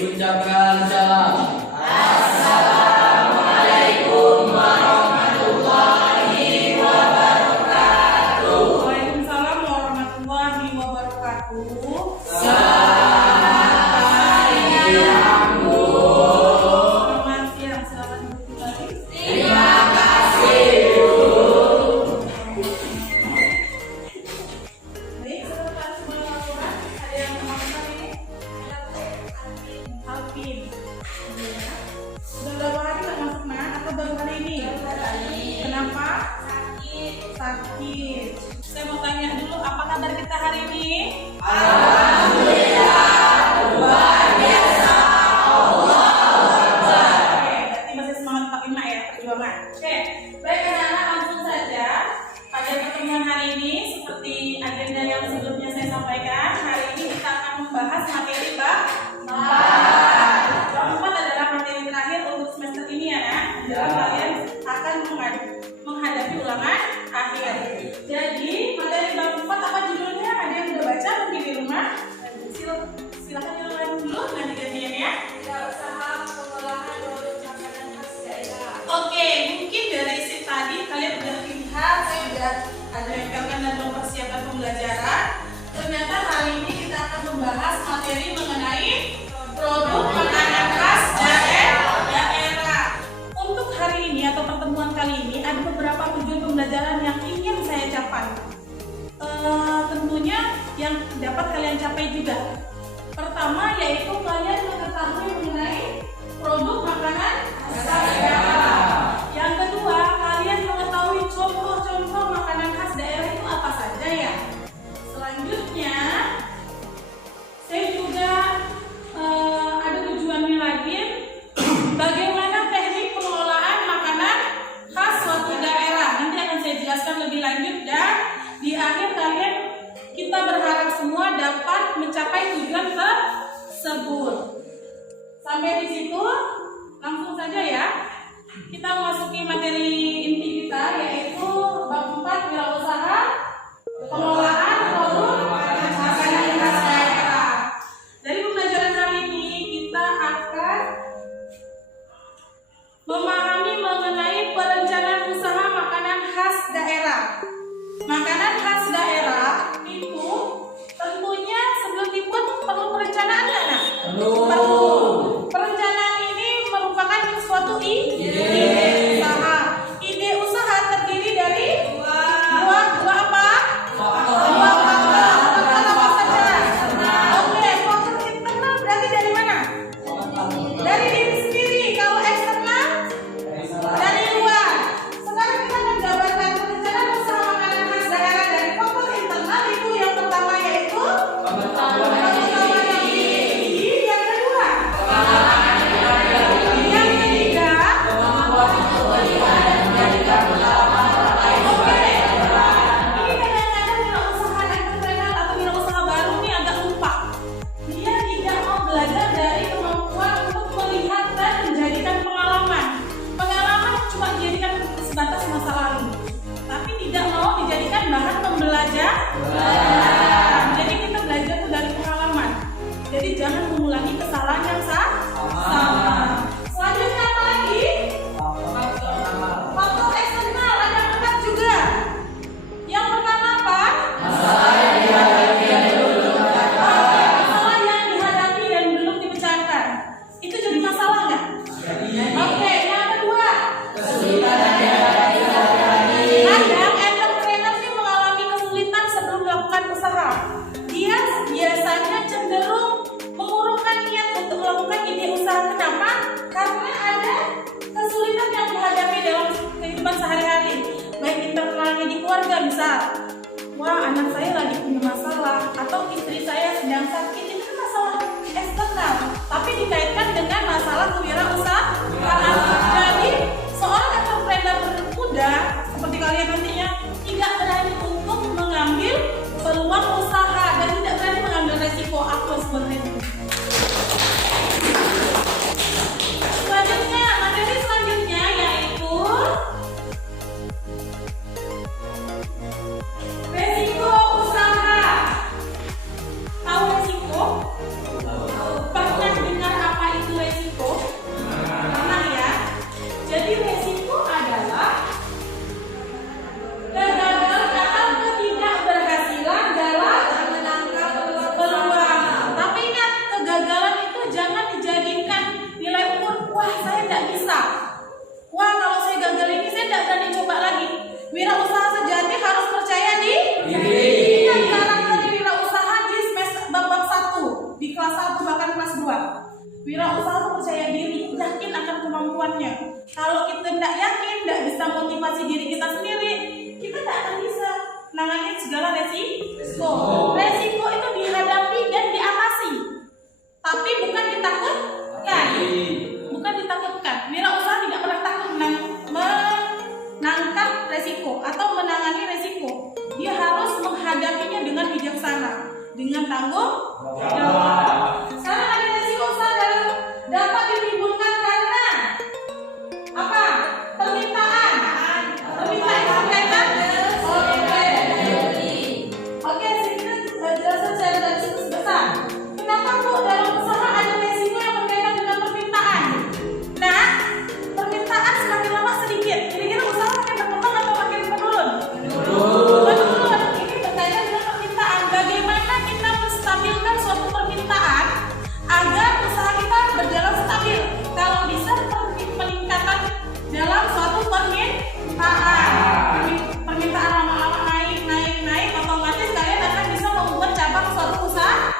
Ucapkan salam. Assalamualaikum warahmatullahi wabarakatuh. Waalaikumsalam warahmatullahi wabarakatuh. Selamat pagi, Bu. Selamat siang, selamat duduk kembali. Terima kasih, Bu. Baik, sebentar sebelum laporan, ada yang mau ngomong ini? Alvin. Iya. Sudah berapa hari nggak masuk atau baru hari ini? Kenapa? Sakit. Saya mau tanya dulu, apa kabar kita hari ini? Luar biasa. Oke, berarti masih semangat 45 ya, perjuangan. Oke, baik anak-anak, langsung saja. Pada pertemuan hari ini, seperti agenda yang sebelumnya saya sampaikan, hari ini kita akan membahas materi bab 4. Bab 4 adalah materi terakhir untuk semester ini ya, Nak. Adalah kalian akan menghadapi ulangan akhir. Jadi, materi bab 4 apa judulnya? Ada yang udah baca mungkin di rumah? Silakan yang dulu, nanti gantian ya. Oke, mungkin dari isi tadi kalian udah lihat, saya udah ada nempelkan dan mempersiapkan pembelajaran. Ternyata hari ini kita akan membahas materi mengenai produk makanan khas daerah. Untuk hari ini atau pertemuan kali ini ada beberapa tujuan pembelajaran yang ingin saya capai. Tentunya yang dapat kalian capai juga. Pertama yaitu kalian mengetahui mengenai produk makanan khas daerah. Yang kedua, kalian mengetahui contoh-contoh makanan khas daerah itu apa saja ya. Selanjutnya, saya juga ada tujuannya lagi, bagaimana teknik pengelolaan makanan khas suatu daerah. Nanti akan saya jelaskan lebih lanjut dan di akhir kalian kita berharap semua dapat mencapai tujuan tersebut. Sampai di situ, langsung saja ya. Kita memasuki materi inti kita yaitu bab 4 wirausaha pengelolaan produk makanan khas daerah. Dari pembelajaran hari ini kita akan memahami mengenai perencanaan usaha makanan khas daerah. Makanan khas daerah itu tentunya sebelum dibuat perlu perencanaan nggak, Nak? Perlu. Perencanaan ini merupakan suatu ide usaha. Ide usaha terdiri dari dua apa? Dua faktor. Faktor apa saja? Oke, faktor internal berarti dari mana? Dari diri sendiri. Kalau eksternal dari luar. Sekarang kita menggambarkan perencanaan usaha makanan khas daerah dari faktor internal itu yang pertama yaitu pengetahuan diri. Yang kedua, yang ketiga, oke. Ini kadang-kadang wirausaha entrepreneur atau wirausaha baru nih agak lupa. Dia tidak mau belajar dari kemampuan untuk melihat dan menjadikan pengalaman. Pengalaman cuma dijadikan sebatas masa lalu, tapi tidak mau dijadikan bahan pembelajaran. Jadi kita belajar tuh dari pengalaman. Jadi jangan mengulangi kesalahan yang sama. Selanjutnya apa lagi? Faktor eksternal ada 4 juga. Yang pertama apa? Masalah yang dihadapi dan belum dipecahkan. Itu jadi masalah nggak? Oke, yang kedua. Kadang entrepreneur ini mengalami kesulitan sebelum melakukan usaha. Dia biasanya cenderung mengurungkan niat untuk melakukan ide usaha. Kenapa? Karena ada kesulitan yang dihadapi dalam kehidupan sehari-hari. Baik internalnya di keluarga, misal, wah anak saya lagi punya masalah atau istri saya sedang sakit, itu kan masalah eksternal, tapi dikaitkan dengan masalah kewirausahaan. Jadi seorang entrepreneur muda seperti kalian nantinya tidak berani untuk mengambil peluang usaha sumber resiko. Selanjutnya, materi selanjutnya yaitu resiko usaha. Tahu resiko? Pernah dengar apa itu resiko? Pernah ya? Jadi resiko adalah kegagalan atau ketidakberhasilan dalam menangkap peluang. Tapi ingat, kegagalan itu jangan dijadikan nilai ukur. Wah, saya tidak bisa. Wah, kalau saya gagal ini saya tidak berani coba lagi. Wirausaha sejati harus percaya diri. Ingat karakter wirausaha di semester bab 1, di kelas 1 bahkan kelas 2. Wirausaha itu percaya diri, yakin akan kemampuannya. Kalau kita tidak yakin, tidak bisa motivasi diri kita sendiri, kita tidak akan bisa menangani segala resiko. Resiko itu dihadapi dan diatasi, tapi bukan ditakutkan. Bukan ditakutkan. Wirausaha tidak pernah takut menangkap resiko atau menangani resiko. Dia harus menghadapinya dengan bijaksana, dengan tanggung jawab. Sekarang ada resiko usaha dapat ditimbulkan karena apa? Permintaan. Permintaan berkaitan. Oke, sini penjelasan saya dari besar. Kenapa Bu dalam usaha ada resiko yang berkaitan dengan permintaan? Nah, permintaan semakin lama sedikit. Kira-kira usaha makin berkembang atau makin menurun? Menurun. Ini berkaitan dengan permintaan. Bagaimana kita menstabilkan suatu permintaan agar usaha kita berjalan stabil? Kalau bisa peningkatan dalam suatu permintaan. Permintaan lama-lama naik, otomatis kalian akan bisa membuat cabang suatu usaha.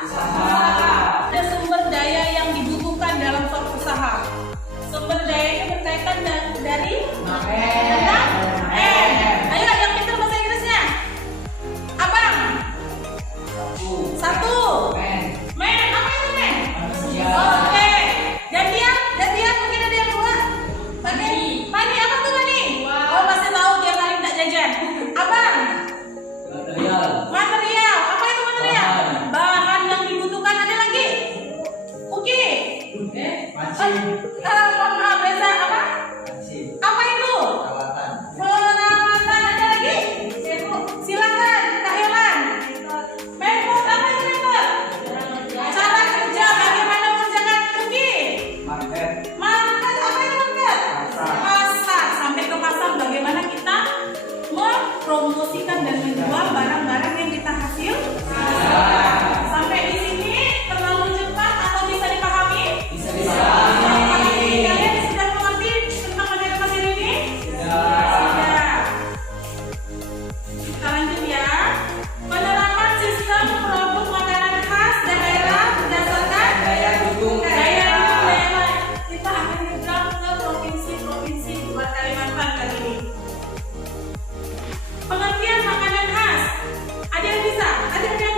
Ada sumber daya yang dibutuhkan dalam suatu usaha. Sumber daya itu berkaitan dari tentang M. Ayo yang pintar bahasa Inggrisnya. Abang. Satu. Men. Apa itu men? Oke. Gantian mungkin ada yang dua. Mani apa tuh Mani? Oh pasti tahu dia kali tak jajan. Abang. Material. Apa itu material? Bahan yang dibutuhkan. Ada lagi? Oke. Mohon maaf Reza, apa? Apa itu? Perawatan. Ada lagi? Silakan Kak Helan. Method. Apa itu method? Cara kerja, bagaimana mengerjakan. Oke. Market. Apa itu market? Pasar. Sampai ke pasar, bagaimana kita mempromosikan dan menjual barang-barang yang kita hasilkan. Sampai di sini terlalu cepat atau bisa dipahami? Bisa dipahami. Kalian sudah mengerti tentang materi-materi ini? Sudah. Kita lanjut ya. Penerapan sistem produk makanan khas daerah berdasarkan daya dukung daerah. Kita akan nyebrang ke provinsi-provinsi di luar Kalimantan kali ini. Pengertian makanan khas. Ada yang bisa? Ada yang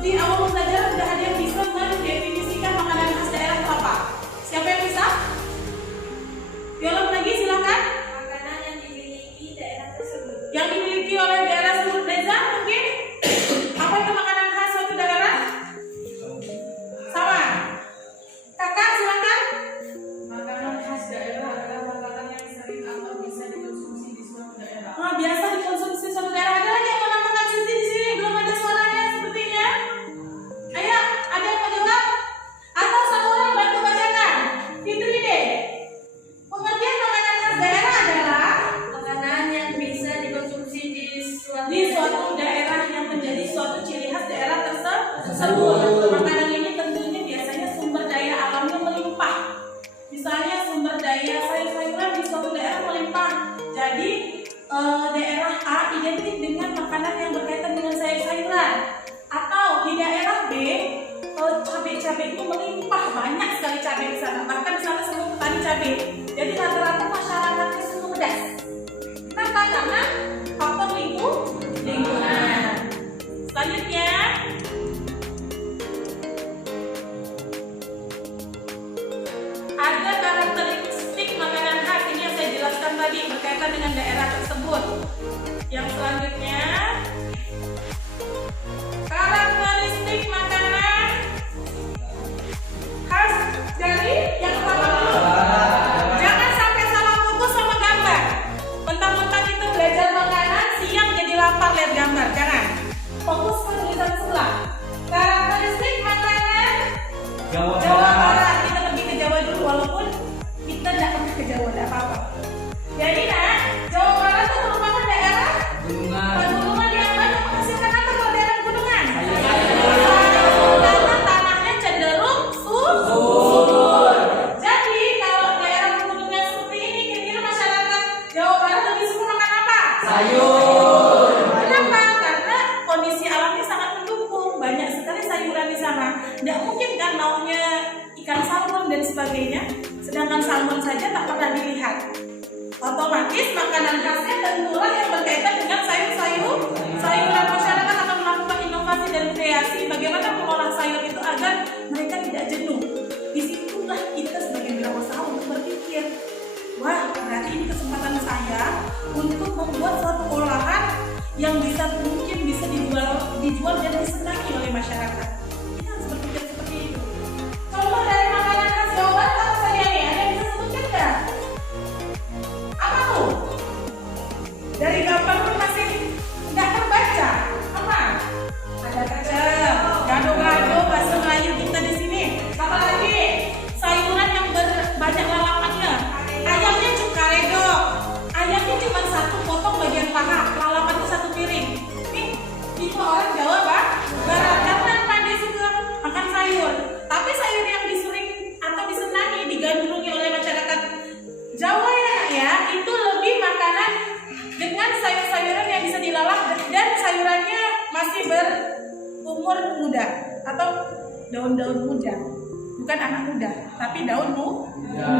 di awal pembelajaran sudah ada yang bisa mendefinisikan makanan khas daerah itu apa? Siapa yang bisa? Diulang lagi silakan. Makanan yang dimiliki daerah tersebut. Yang dimiliki oleh daerah tersebut. Reza mungkin? Apa itu makanan khas suatu daerah? Sama. Kakak silakan. Makanan khas daerah adalah makanan yang sering atau bisa dikonsumsi di suatu daerah. Biasa dikonsumsi suatu daerah. Ada lagi yang menambahkan Siti di sini? Belum ada suaranya sepertinya. Ayo, ada yang mau jawab? Atau satu orang bantu bacakan? Fitri deh. Pengertian makanan khas daerah adalah Makanan yang bisa dikonsumsi di suatu daerah yang menjadi suatu ciri khas daerah tersebut. Makanan ini tentunya biasanya sumber daya alamnya melimpah. Misalnya sumber daya sayur-sayuran di suatu daerah melimpah. Jadi daerah A identik dengan makanan yang berkaitan dengan sayur-sayuran. Atau di daerah B cabai-cabai itu melimpah, banyak sekali cabai di sana. Bahkan di sana semua petani cabai. Jadi rata-rata masyarakatnya suku pedas. Kenapa? Karena faktor lingkungan. Selanjutnya, ada karakteristik makanan khas. Ini yang saya jelaskan tadi berkaitan dengan daerah tersebut. Yang selanjutnya, karakteristik makanan jurusan sebelah. Karakteristik makanan Jawa Jawa Barat. Barat. Kita pergi ke Jawa dulu walaupun kita tidak pernah ke Jawa, tidak apa-apa. Jadi nah, Jawa Barat itu merupakan daerah Gunungan. pegunungan yang banyak menghasilkan apa kalau daerah pegunungan? Sayur. Karena tanahnya cenderung subur. Jadi kalau daerah pegunungan seperti ini, kira-kira masyarakat Jawa Barat lebih suka makan apa? Sayur. Kenapa? Karena kondisi alamnya sangat mendukung, banyak sekali sayuran di sana. Tidak mungkin kan lauknya ikan salmon dan sebagainya, sedangkan salmon saja tak pernah dilihat. Otomatis makanan khasnya tentulah yang berkaitan dengan sayuran. Masyarakat akan melakukan inovasi dan kreasi bagaimana mengolah sayur itu agar mereka tidak jenuh. Disitulah kita sebagai wirausaha untuk berpikir, wah berarti ini kesempatan saya untuk membuat suatu olahan yang mungkin bisa dijual dan disenangi oleh masyarakat. Kita harus berpikir seperti itu. Contoh dari makanan khas Jawa Barat apa saja nih? Ada yang bisa sebutkan nggak? Apa tuh? Dari gambar pun masih tidak terbaca. Apa? Ada kecel, gado-gado, bakso Melayu kita di sini. Apa lagi? Sayuran yang banyak lalapannya. Ayamnya cukaredo. Ayamnya cuma satu potong bagian paha, lalapannya satu piring. Nih, itu orang Jawa Barat. Karena apa dia suka makan sayur. Tapi sayur yang disering atau disenangi, digandrungi oleh masyarakat Jawa ya, itu lebih makanan dengan sayur-sayuran yang bisa dilalap dan sayurannya masih berumur muda atau daun-daun muda, bukan anak muda, tapi daun muda.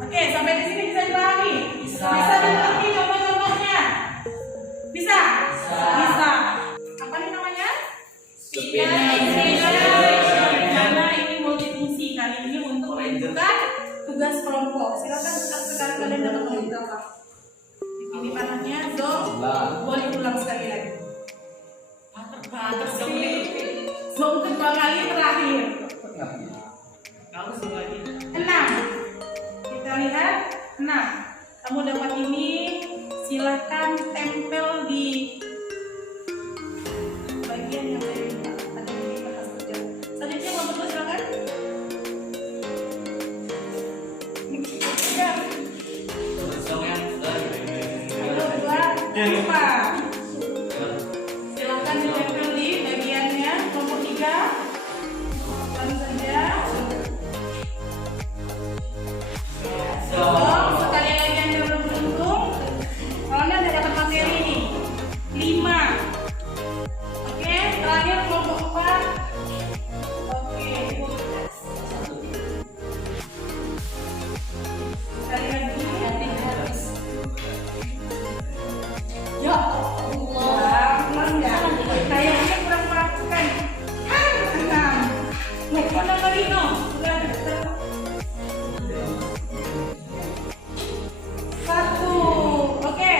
Oke, sampai di sini bisa dipahami? Bisa dimengerti contoh-contohnya? Bisa? Bisa. Apa nih namanya? Spinach. Karena ini multifungsi, kali ini untuk menentukan tugas kelompok. Silakan sekarang kalian dapat menentukan apa? Ini panahnya, Zong. Boleh ulang sekali lagi. Zong kedua kali terakhir. 6. Kita lihat 6. Kamu dapat ini, silahkan tempel di bagian yang saya minta. Ada di kertas kerja. Selanjutnya mau berdua silakan. Ya. Ayo, 2, 4. Silahkan ditempel di bagiannya. Kelompok 3. Lalu saja. Sekali lagi yang belum beruntung, kalau Anda tidak dapat materi ini 5. Oke, terakhir kelompok 4. Oke, sekali lagi. Ya Allah, kayaknya kurang meragukan. 6. Bukan Marino. Satu. Oke.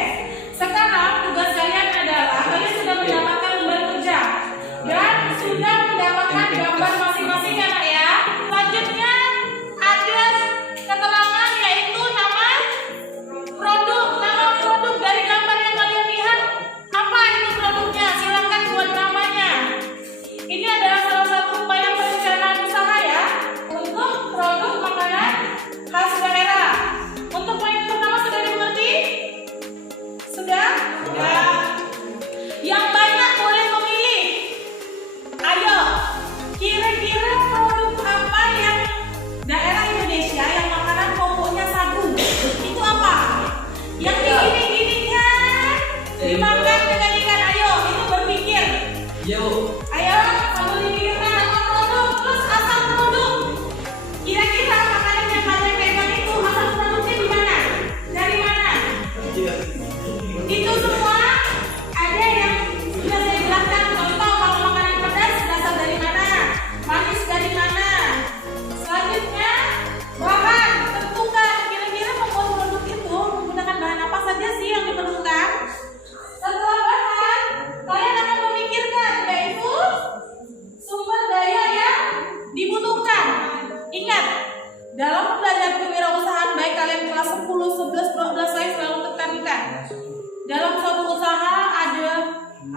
Sekarang tugas kalian adalah kalian sudah mendapatkan lembar kerja dan sudah mendapatkan gambar masing-masing anak ya. Selanjutnya ada keterangan yaitu nama produk dari gambar yang kalian lihat. Apa itu produknya? Silakan buat namanya. Ini adalah salah satu upaya perencanaan usaha ya untuk produk makanan khas daerah. Untuk poin pertama sudah dimengerti? Sudah? Ya. Yang banyak boleh memilih. Ayo, kira-kira produk apa yang daerah Indonesia yang makanan pokoknya sagu? Itu apa? Yang gini-gini kan? Dimakan dengan ikan. Ayo, itu berpikir. Yuk. Ayo, kamu dipikirkan nama produk, terus asal produk. Kira-kira makanan yang kalian pegang itu asal produknya di mana? Dari mana? Itu semua ada yang sudah saya jelaskan. Contoh kalau makanan pedas berasal dari mana? Manis dari mana? Selanjutnya bahan tentukan. Kira-kira membuat produk itu menggunakan bahan apa saja sih yang diperlukan? Setelah bahan, kalian akan memikirkan yaitu sumber daya yang dibutuhkan. Ingat, dalam belajar kewirausahaan baik kalian kelas 10, 11, 12 saya selalu tekankan. Dalam suatu usaha ada 6.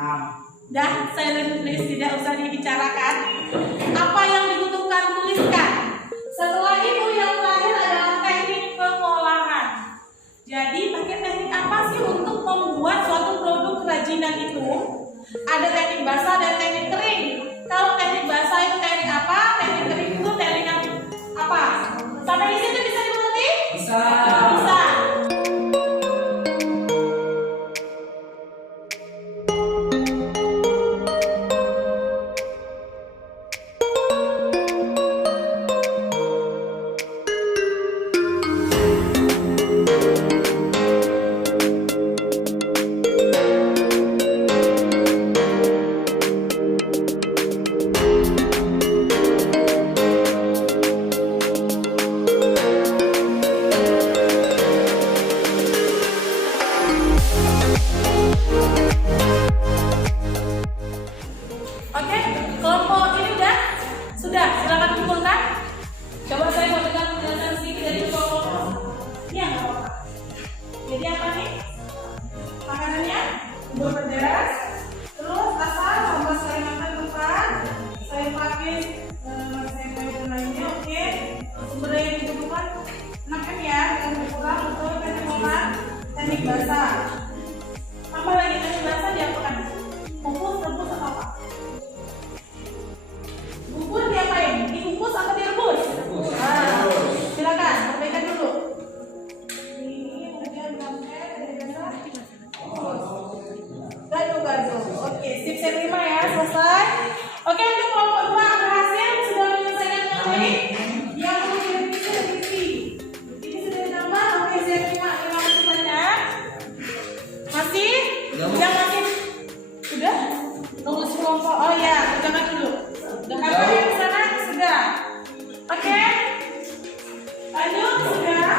dah silent please, bisa dibicarakan. Apa yang dibutuhkan tuliskan. Setelah itu yang terakhir adalah teknik pengolahan. Jadi pakai teknik apa sih untuk membuat suatu produk kerajinan itu? Ada teknik basah dan teknik kering. Kalau teknik basah itu teknik apa? Teknik kering itu teknik apa? Sampai di situ bisa dimengerti? Bisa. Bisa. Oke, kelompok ini sudah, silakan kumpulkan. Coba saya mau dengar penjelasan sedikit dari kelompok. Iya, nggak apa-apa. Jadi apa nih? Makanannya bubur pedas, terus asal tambah sayur matang depan, sayur pakis, sayur lainnya. Oke, sumber daya yang dibutuhkan 6M ya, yang berkurang untuk teknik olah, teknik basah. Tambah lagi teknik basah diapakan? Kukus, rebus atau apa? Bubur diapain? Dikukus atau direbus? Silakan, perbaikan dulu. Ini kemudian gado. Oke, sip, saya terima ya, selesai. Oke, untuk kelompok 2 berhasil sudah menyelesaikan materi yang perlu direvisi. Ini sudah ditambah. Oke, saya terima kasih banyak. Masih? Yang masih? Sudah? Tunggu kelompok. Oh ya, jangan dulu. Apa yang di sana sudah? Oke, lanjut sudah.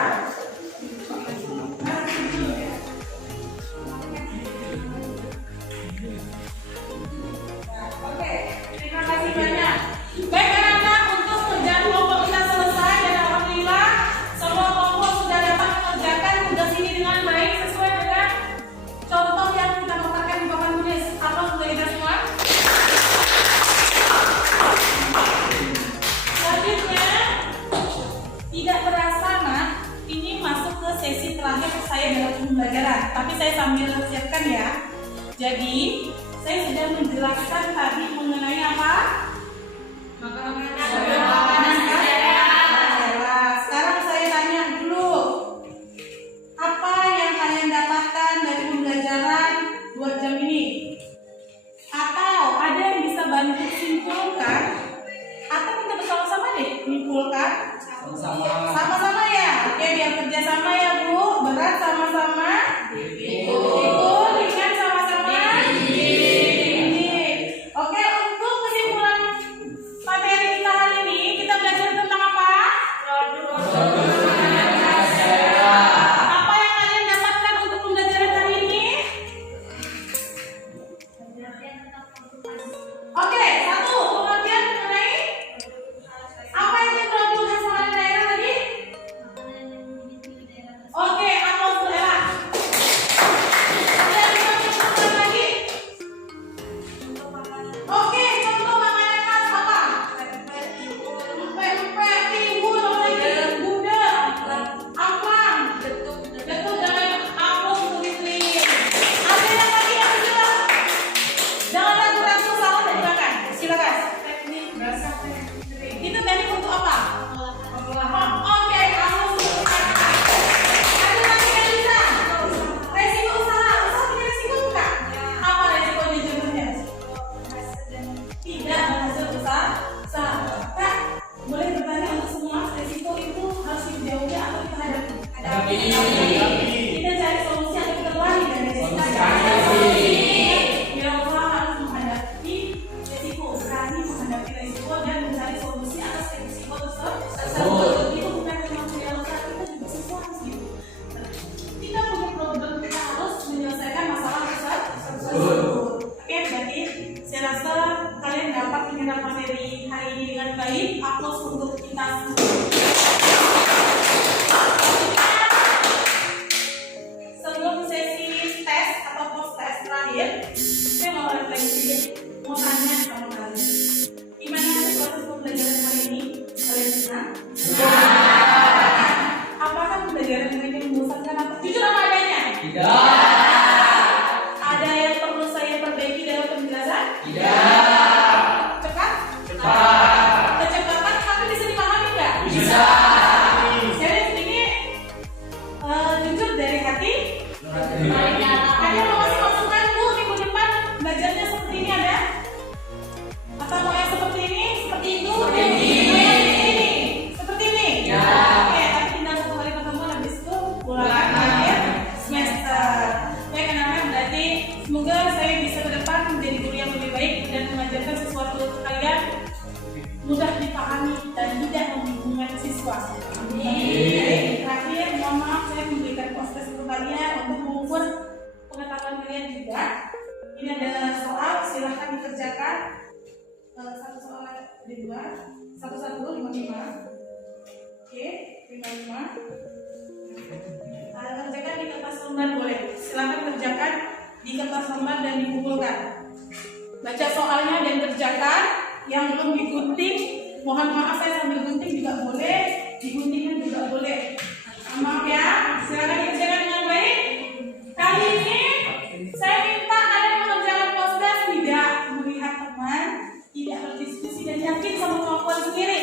Oke, terima kasih banyak. Baik anak-anak, untuk kerjaan kelompok kita selesai dan alhamdulillah semua kelompok sudah dapat mengerjakan tugas ini dengan baik sesuai dengan contoh yang kita letakkan di papan tulis. Apa sudah kita semua? Selanjutnya, tidak terasa nak, ini masuk ke sesi terakhir saya dalam pembelajaran. Tapi saya sambil siapkan ya. Jadi, saya sudah menjelaskan tadi mengenai apa? Makanan sehat. Sekarang saya tanya dulu, apa yang kalian dapatkan dari pembelajaran 2 jam ini? Atau ada yang bisa bantu simpulkan? Atau kita bersama-sama deh menyimpulkan? Sama-sama ya. Oke, biar kerja sama ya Bu. Berat sama-sama. Pikul, ringan sama-sama. Oke, untuk kesimpulan materi kita hari ini kita belajar tentang apa? Apa yang kalian dapatkan untuk pembelajaran hari ini? Oke, 1, pengertian mengenai apa itu produk khas makanan daerah tadi? Oke, apa daerah? Ada yang bisa menunjukkan lagi? Oke, contoh makanan khas apa? Pempek, timun, gudeg, amplang, getuk dan apel putri. Ada yang lagi yang jelas? Jangan ragu-ragu, selamat digunakan. Silakan. Teknik basah, teknik kering. Itu teknik untuk apa? Oke, kamu sebutkan. Ada lagi yang bisa? Resiko usaha punya resiko bukan? Apa resikonya contohnya? Tidak berhasil usaha. Kak, boleh bertanya untuk semua, resiko itu harus dijauhi atau kita hadapi? Kita cari solusi atau kita lari dari resiko? Ya, usaha harus menghadapi resiko, berani menghadapi resiko dan mencari solusi atas resiko tersebut. Itu bukan cuma punya usaha, kita juga sesuatu gitu. Kita punya problem, kita harus menyelesaikan masalah tersebut. Oke, berarti saya rasa kalian dapat menyerap materi hari ini dengan baik. Aplaus untuk kita semua. Sebelum sesi tes atau post tes terakhir, saya mau refleksi, mau tanya sama kalian. mudah dipahami dan tidak membingungkan siswa. Terakhir, mohon maaf saya memberikan proses untuk kalian untuk mengukur pengetahuan kalian juga. Ini ada soal, silahkan dikerjakan. Satu soal di dua, satu 55. Oke, 55. Kerjakan di kertas lembar boleh. Silahkan kerjakan di kertas lembar dan dikumpulkan. Baca soalnya dan kerjakan. Yang belum digunting, mohon maaf saya sambil gunting juga boleh, diguntingkan juga boleh. Maaf ya, silakan dikerjakan dengan baik. Kali ini saya minta kalian mengerjakan proses tidak melihat teman, tidak berdiskusi dan yakin sama kemampuan sendiri.